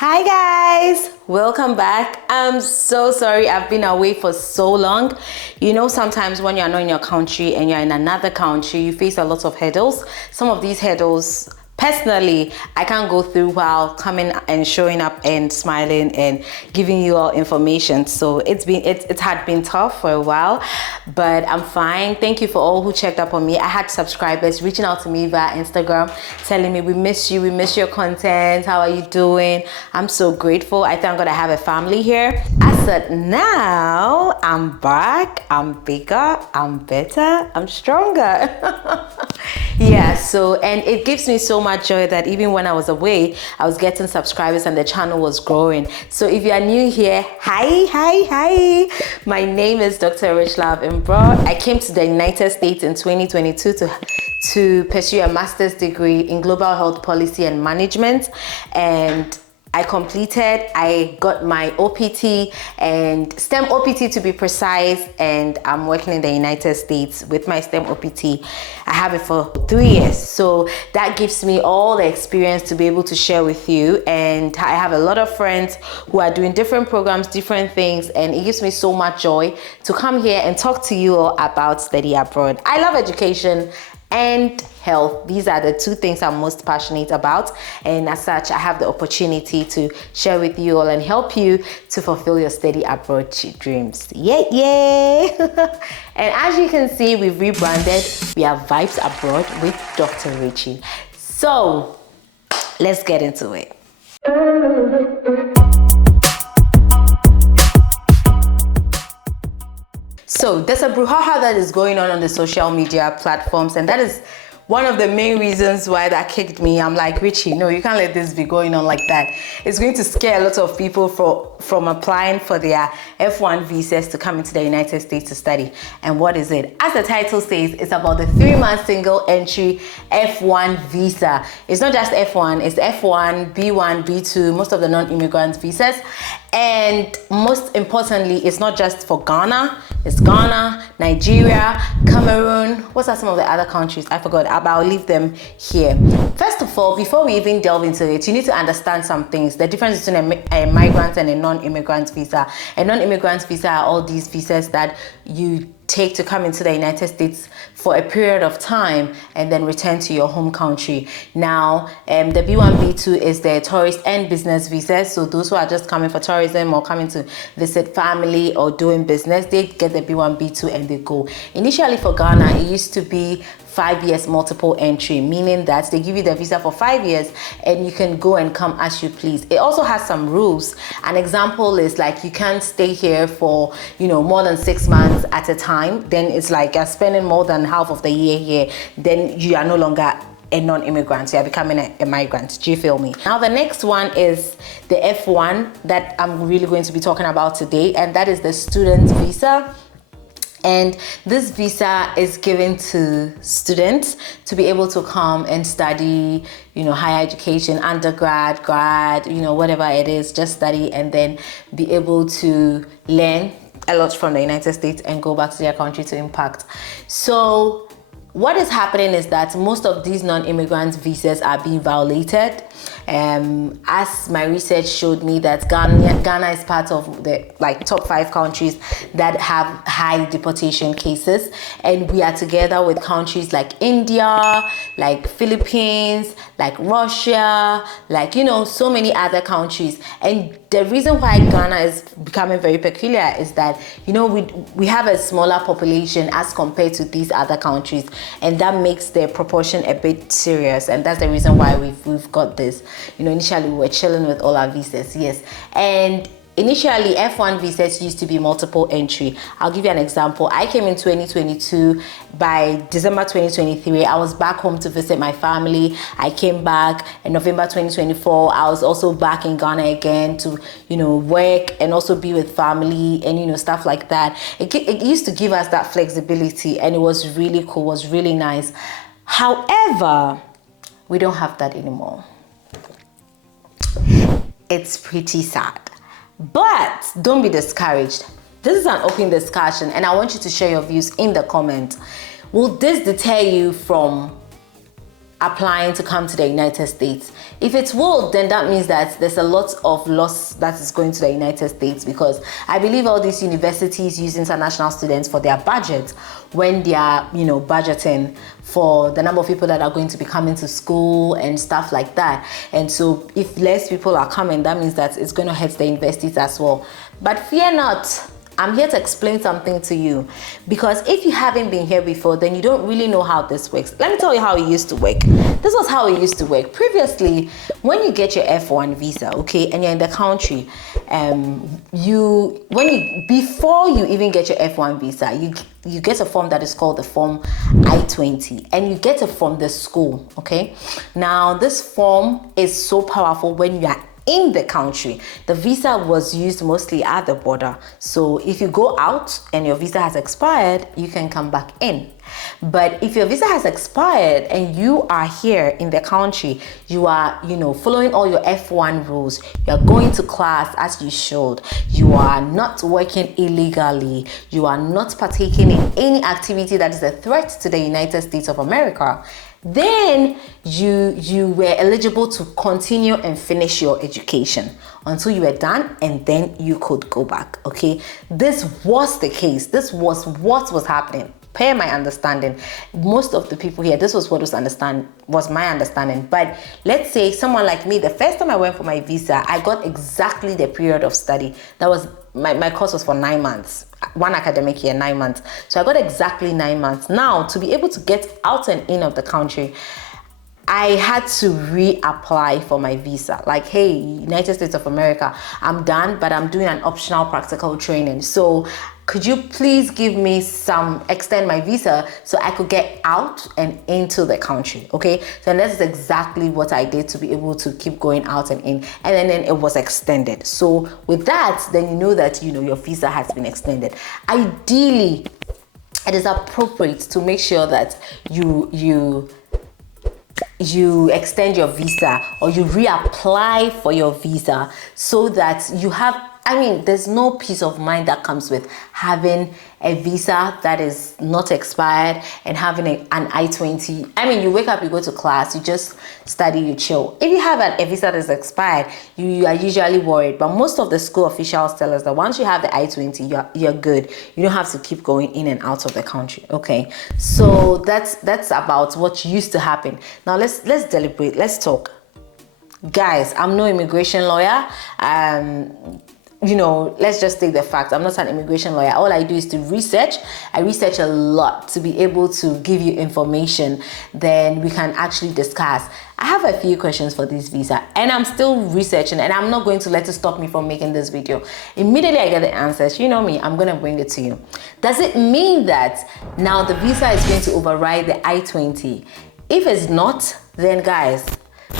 Hi guys, welcome back. I'm so sorry I've been away for so long. You know, sometimes when you're not in your country and you're in another country, you face a lot of hurdles. Some of these hurdles, personally, I can't go through while coming and showing up and smiling and giving you all information. So it had been tough for a while, but I'm fine. Thank you for all who checked up on me. I had subscribers reaching out to me via Instagram, telling me we miss you, we miss your content, how are you doing? I'm so grateful. I thank God I have a family here. I said now I'm back, I'm bigger, I'm better, I'm stronger. Yeah, so and it gives me so much joy that even when I was away, I was getting subscribers and the channel was growing. So if you are new here, hi. My name is Dr. Richlove Imbro. I came to the United States in 2022 to pursue a master's degree in global health policy and management, and I got my OPT and STEM OPT to be precise, and I'm working in the United States with my STEM OPT. I have it for 3 years, so that gives me all the experience to be able to share with you. And I have a lot of friends who are doing different programs, different things, and it gives me so much joy to come here and talk to you all about study abroad. I love education and health. These are the two things I'm most passionate about, and as such I have the opportunity to share with you all and help you to fulfill your study abroad dreams. Yay. And as you can see, we've rebranded. We are Vibes Abroad with Dr. Richie. So let's get into it. So there's a brouhaha that is going on the social media platforms, and that is one of the main reasons why that kicked me. I'm like, Richie, no, you can't let this be going on like that. It's going to scare a lot of people from applying for their F1 visas to come into the United States to study. And what is it? As the title says, it's about the 3-month single entry F1 visa. It's not just F1, it's F1, B1, B2, most of the non-immigrant visas. And most importantly, it's not just for Ghana, it's Ghana, Nigeria, Cameroon. What are some of the other countries? I forgot, but I'll leave them here. First of all, before we even delve into it, you need to understand some things. The difference between a migrant and a non-immigrant visa. A non-immigrant visa are all these visas that you take to come into the United States for a period of time and then return to your home country. Now, the B1, B2 is the tourist and business visas. So those who are just coming for tourism or coming to visit family or doing business, they get the B1, B2 and they go. Initially for Ghana, it used to be 5 years multiple entry, meaning that they give you the visa for 5 years and you can go and come as you please. It also has some rules. An example is like you can't stay here for, more than 6 months at a time. Then it's like you're spending more than half of the year here. Then you are no longer a non-immigrant, you are becoming a migrant. Do you feel me? Now the next one is the F1 that I'm really going to be talking about today, and that is the student visa. And this visa is given to students to be able to come and study, higher education, undergrad, grad, whatever it is, just study and then be able to learn a lot from the United States and go back to their country to impact. So what is happening is that most of these non-immigrant visas are being violated. As my research showed me that Ghana is part of the top 5 countries that have high deportation cases, and we are together with countries like India, like Philippines, like Russia, so many other countries. And the reason why Ghana is becoming very peculiar is that we have a smaller population as compared to these other countries, and that makes the proportion a bit serious, and that's the reason why we've got this. Initially we were chilling with all our visas, yes, and initially F1 visas used to be multiple entry. I'll give you an example. I came in 2022. By December 2023, I was back home to visit my family. I came back in November 2024. I was also back in Ghana again to work and also be with family and stuff like that. It used to give us that flexibility, and it was really cool, was really nice. However, we don't have that anymore. It's pretty sad. But don't be discouraged. This is an open discussion, and I want you to share your views in the comments. Will this deter you from applying to come to the United States. If it's will, then that means that there's a lot of loss that is going to the United States, because I believe all these universities use international students for their budget when they are, budgeting for the number of people that are going to be coming to school and stuff like that. And so if less people are coming, that means that it's going to hurt the universities as well. But fear not. I'm here to explain something to you, because if you haven't been here before, then you don't really know how this works. Let me tell you how it used to work. This was how it used to work. Previously, when you get your F1 visa, okay, and you're in the country, before you even get your F1 visa, you get a form that is called the form I-20, and you get it from the school, okay? Now, this form is so powerful when you are in the country. The visa was used mostly at the border. So if you go out and your visa has expired, you can come back in. But if your visa has expired and you are here in the country, you are, following all your F1 rules, you are going to class as you should, you are not working illegally, you are not partaking in any activity that is a threat to the United States of America, then you were eligible to continue and finish your education until you were done, and then you could go back. Okay, this was the case. This was what was happening. Per my understanding, most of the people here, this was what was my understanding. But let's say someone like me, the first time I went for my visa, I got exactly the period of study. That was my course was for 9 months, one academic year, 9 months. So I got exactly 9 months. Now, to be able to get out and in of the country, I had to reapply for my visa. Like, hey, United States of America, I'm done, but I'm doing an optional practical training. So could you please extend my visa so I could get out and into the country, okay? So that's exactly what I did to be able to keep going out and in. And then it was extended. So with that, then you know that, your visa has been extended. Ideally, it is appropriate to make sure that you extend your visa, or you reapply for your visa, so that you have, there's no peace of mind that comes with having a visa that is not expired and having an I-20. You wake up, you go to class, you just study, you chill. If you have a visa that is expired, you are usually worried. But most of the school officials tell us that once you have the I-20, you're good. You don't have to keep going in and out of the country. Okay, so that's about what used to happen. Now let's deliberate. Let's talk, guys. I'm no immigration lawyer. Let's just take the fact. I'm not an immigration lawyer. All I do is to research. I research a lot to be able to give you information. Then we can actually discuss. I have a few questions for this visa, and I'm still researching, and I'm not going to let it stop me from making this video. Immediately I get the answers, you know me, I'm going to bring it to you. Does it mean that now the visa is going to override the I-20? If it's not, then guys,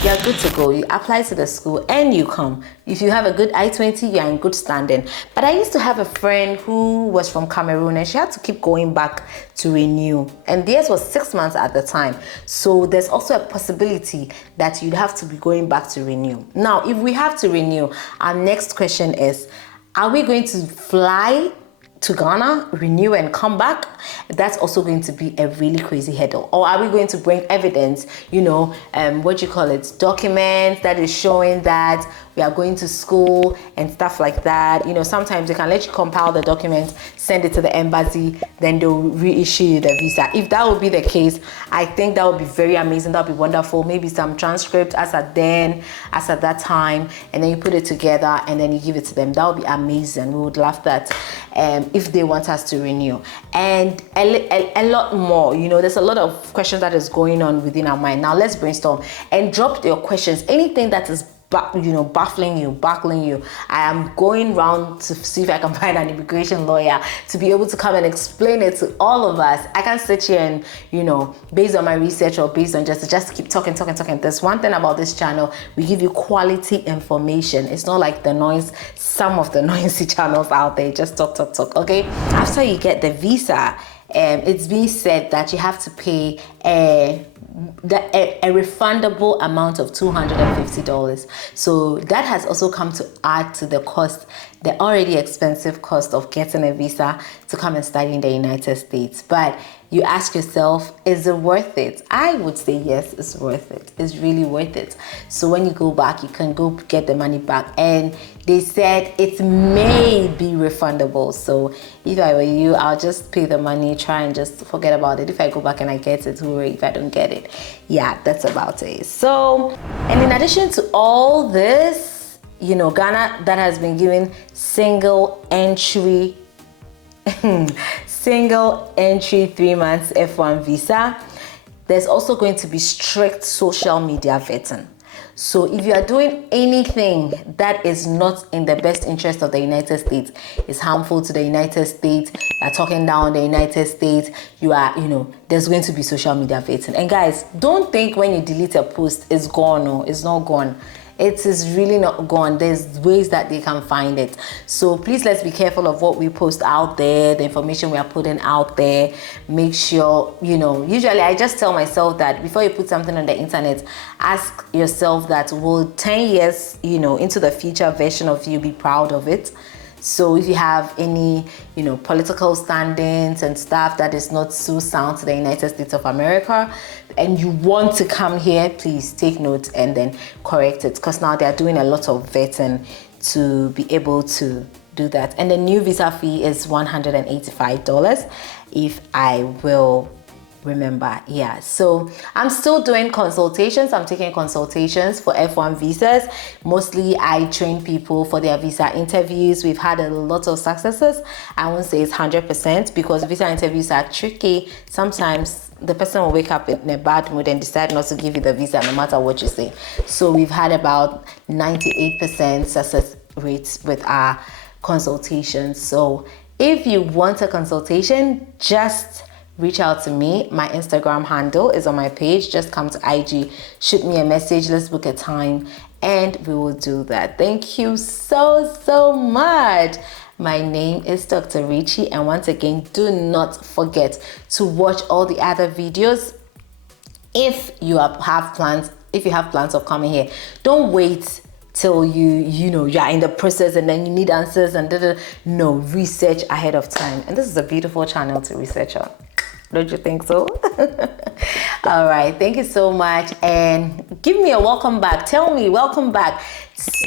you're good to go. You apply to the school and you come. If you have a good I-20, you're in good standing. But I used to have a friend who was from Cameroon, and she had to keep going back to renew. And theirs was 6 months at the time. So there's also a possibility that you'd have to be going back to renew. Now, if we have to renew, our next question is, are we going to fly to Ghana, renew and come back? That's also going to be a really crazy hurdle. Or are we going to bring evidence, documents that is showing that we are going to school and stuff like that? Sometimes they can let you compile the documents, send it to the embassy, then they'll reissue you the visa. If that would be the case, I think that would be very amazing. That would be wonderful. Maybe some transcript as at that time, and then you put it together and then you give it to them. That would be amazing. We would love that. If they want us to renew, and a lot more. There's a lot of questions that is going on within our mind. Now let's brainstorm and drop your questions. Anything that is baffling you. I am going round to see if I can find an immigration lawyer to be able to come and explain it to all of us. I can't sit here and, based on my research or based on just keep talking. There's one thing about this channel: we give you quality information. It's not like some of the noisy channels out there, just talk. Okay, after you get the visa, it's being said that you have to pay a refundable amount of $250. So that has also come to add to the cost the already expensive cost of getting a visa to come and study in the United States. But you ask yourself, is it worth it? I would say yes, it's worth it. It's really worth it. So when you go back, you can go get the money back. And they said it may be refundable. So if I were you, I'll just pay the money, try and just forget about it. If I go back and I get it, hooray. If I don't get it, yeah, that's about it. So, and in addition to all this, you know, Ghana that has been given single entry 3 months F1 visa, there's also going to be strict social media vetting. So if you are doing anything that is not in the best interest of the United States, is harmful to the United States, you are talking down the United States, you are, you know, there's going to be social media vetting. And guys, don't think when you delete a post, it's gone. No, it's not gone. It is really not gone. There's ways that they can find it. So please, let's be careful of what we post out there, the information we are putting out there. Make sure, you know, usually I just tell myself that before you put something on the internet, ask yourself that will 10 years, you know, into the future version of you be proud of it? So if you have any, you know, political standings and stuff that is not so sound to the United States of America, and you want to come here, please take note and then correct it, because now they are doing a lot of vetting to be able to do that. And the new visa fee is $185, if I will remember. Yeah, so I'm still doing consultations. I'm taking consultations for F1 visas. Mostly I train people for their visa interviews. We've had a lot of successes. I won't say it's 100% because visa interviews are tricky. Sometimes the person will wake up in a bad mood and decide not to give you the visa no matter what you say. So we've had about 98% success rates with our consultations. So if you want a consultation, just reach out to me. My Instagram handle is on my page. Just come to IG, shoot me a message, let's book a time, and we will do that. Thank you so much. My name is Dr. Richie, and once again, do not forget to watch all the other videos. If you have plans of coming here, don't wait till you know you're in the process and then you need answers and no, research ahead of time. And this is a beautiful channel to research on. Don't you think so? All right, thank you so much, and give me a welcome back. Tell me welcome back.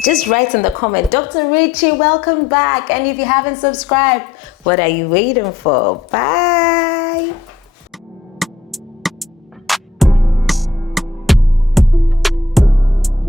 Just write in the comment, Dr. Richie, welcome back. And if you haven't subscribed, what are you waiting for? Bye.